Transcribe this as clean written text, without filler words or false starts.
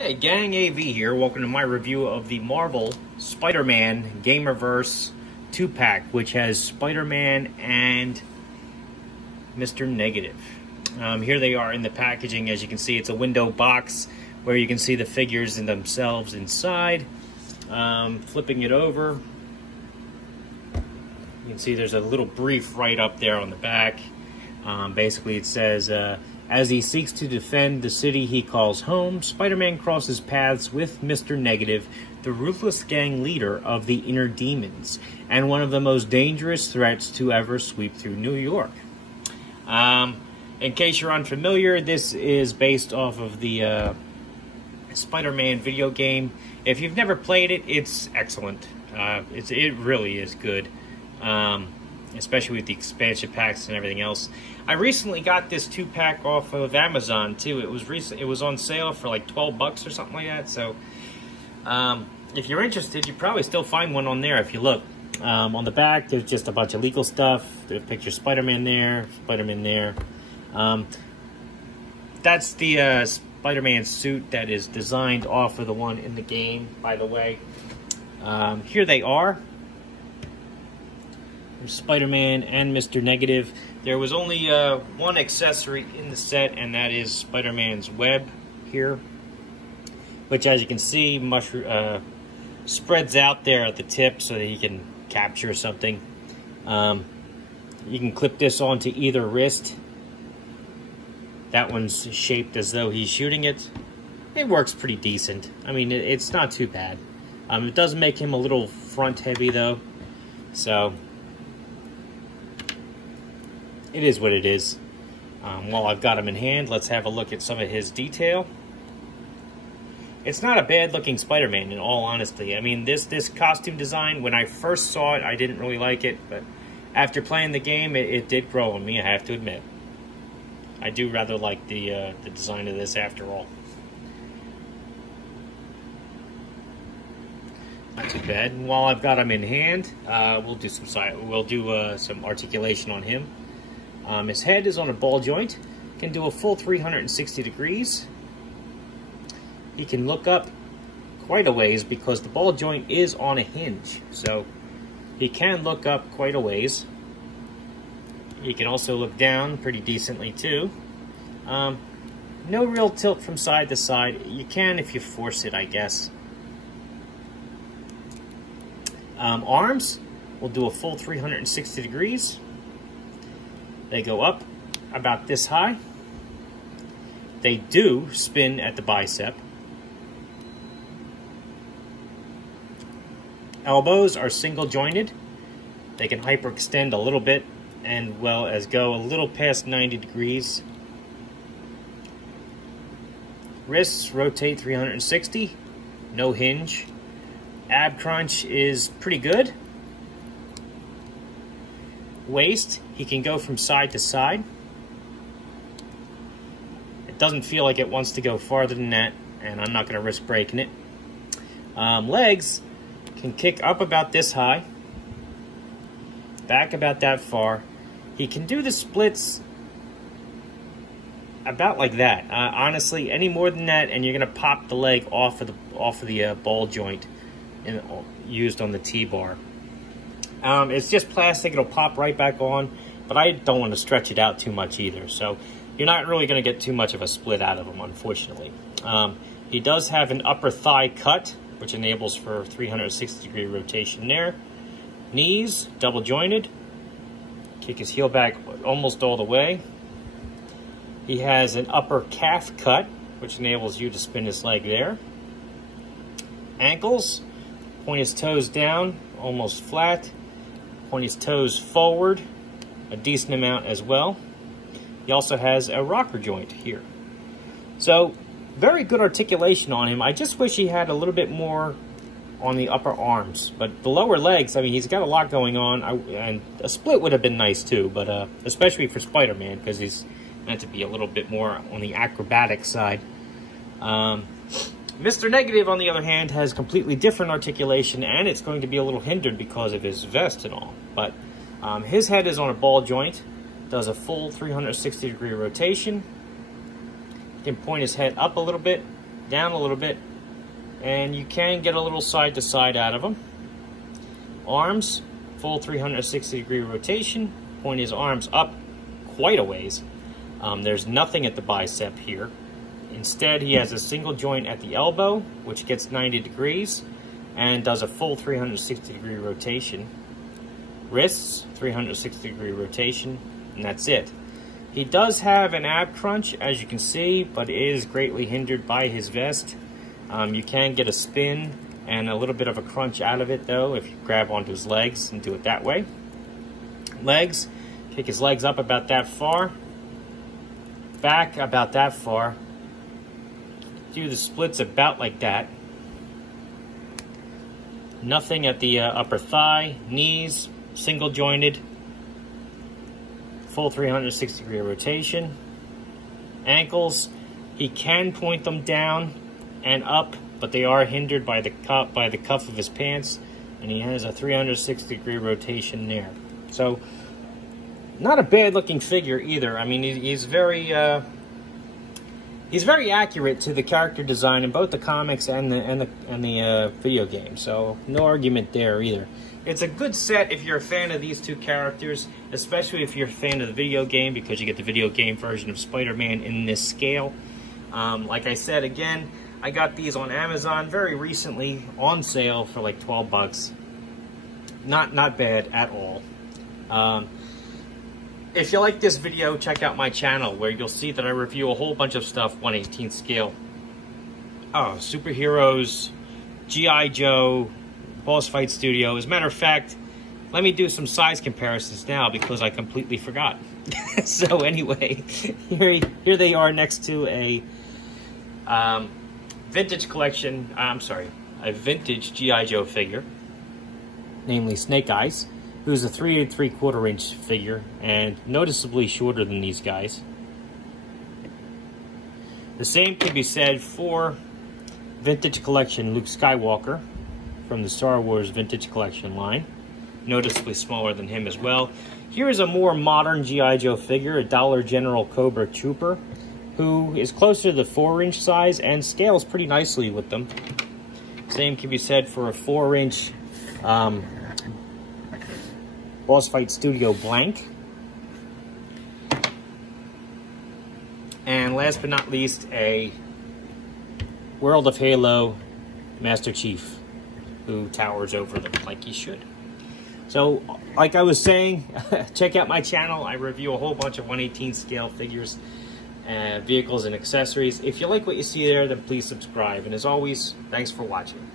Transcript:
Hey gang, AV here. Welcome to my review of the Marvel Spider-Man Gamerverse 2-pack, which has Spider-Man and Mister Negative. Here they are in the packaging. As you can see, it's a window box where you can see the figures in themselves inside. Flipping it over, you can see there's a little brief right up there on the back. Basically it says, as he seeks to defend the city he calls home, Spider-Man crosses paths with Mister Negative, the ruthless gang leader of the Inner Demons, and one of the most dangerous threats to ever sweep through New York. In case you're unfamiliar, this is based off of the Spider-Man video game. If you've never played it, it's excellent. It really is good. Especially with the expansion packs and everything else. I recently got this 2-pack off of Amazon too. It was on sale for like 12 bucks or something like that. So if you're interested, you probably still find one on there if you look. On the back, there's just a bunch of legal stuff. There's a picture of Spider-Man there, Spider-Man there. That's the Spider-Man suit that is designed off of the one in the game, by the way. Here they are. Spider-Man and Mister Negative. There was only one accessory in the set, and that is Spider-Man's web here, which, as you can see, spreads out there at the tip so that he can capture something. You can clip this onto either wrist. That one's shaped as though he's shooting it. It works pretty decent. I mean, it's not too bad. It does make him a little front heavy though, so it is what it is. While I've got him in hand, let's have a look at some of his detail. It's not a bad looking Spider-Man, in all honesty. I mean, this costume design, when I first saw it, I didn't really like it, but after playing the game, it did grow on me, I have to admit. I do rather like the design of this after all. Not too bad. And while I've got him in hand, we'll do some articulation on him. His head is on a ball joint, can do a full 360 degrees. He can look up quite a ways because the ball joint is on a hinge, so he can look up quite a ways. He can also look down pretty decently too. No real tilt from side to side. You can if you force it, I guess. Arms will do a full 360 degrees. They go up about this high. They do spin at the bicep. Elbows are single jointed. They can hyperextend a little bit and well as go a little past 90 degrees. Wrists rotate 360. No hinge. Ab crunch is pretty good. Waist, he can go from side to side. It doesn't feel like it wants to go farther than that, and I'm not going to risk breaking it. Legs can kick up about this high, back about that far. He can do the splits about like that. Honestly, any more than that, and you're going to pop the leg off of the ball joint used on the T-bar. It's just plastic. It'll pop right back on, but I don't want to stretch it out too much either, so you're not really going to get too much of a split out of him, unfortunately. He does have an upper thigh cut, which enables for 360 degree rotation there. Knees, double jointed. Kick his heel back almost all the way. He has an upper calf cut, which enables you to spin his leg there. Ankles, point his toes down, almost flat. Point his toes forward a decent amount as well. He also has a rocker joint here. So, very good articulation on him. I just wish he had a little bit more on the upper arms. But the lower legs, I mean, he's got a lot going on. And a split would have been nice too, but especially for Spider-Man, because he's meant to be a little bit more on the acrobatic side. Mister Negative, on the other hand, has completely different articulation, and it's going to be a little hindered because of his vest and all. But his head is on a ball joint, does a full 360 degree rotation. He can point his head up a little bit, down a little bit, and you can get a little side to side out of them. Arms, full 360-degree rotation. Point his arms up quite a ways. There's nothing at the bicep here. Instead, he has a single joint at the elbow, which gets 90 degrees and does a full 360-degree rotation. Wrists, 360-degree rotation, and that's it. He does have an ab crunch, as you can see, but it is greatly hindered by his vest. You can get a spin and a little bit of a crunch out of it, though, if you grab onto his legs and do it that way. Legs, kick his legs up about that far, back about that far, do the splits about like that. Nothing at the upper thigh, knees, single jointed, full 360-degree rotation. Ankles, he can point them down and up, but they are hindered by the cuff of his pants, and he has a 360-degree rotation there. So, not a bad-looking figure either. I mean, he's very accurate to the character design in both the comics and the video game. So, no argument there either. It's a good set if you're a fan of these two characters, especially if you're a fan of the video game, because you get the video game version of Spider-Man in this scale. Like I said, again, I got these on Amazon very recently on sale for like 12 bucks. Not bad at all. If you like this video, check out my channel where you'll see that I review a whole bunch of stuff 1/18 scale. Oh, superheroes, G.I. Joe, Boss Fight Studio. As a matter of fact, let me do some size comparisons now because I completely forgot. So anyway, here they are next to a vintage collection, a vintage G.I. Joe figure, namely Snake Eyes, who's a 3 3/4 inch figure and noticeably shorter than these guys. The same can be said for vintage collection Luke Skywalker from the Star Wars vintage collection line, noticeably smaller than him as well. Here is a more modern G.I. Joe figure, a Dollar General Cobra Trooper, who is closer to the 4-inch size and scales pretty nicely with them. Same can be said for a 4-inch Boss Fight Studio Blank. And last but not least, a World of Halo Master Chief, who towers over them like he should. So, like I was saying, check out my channel. I review a whole bunch of 1/18 scale figures, vehicles, and accessories. If you like what you see there, then please subscribe. And as always, thanks for watching.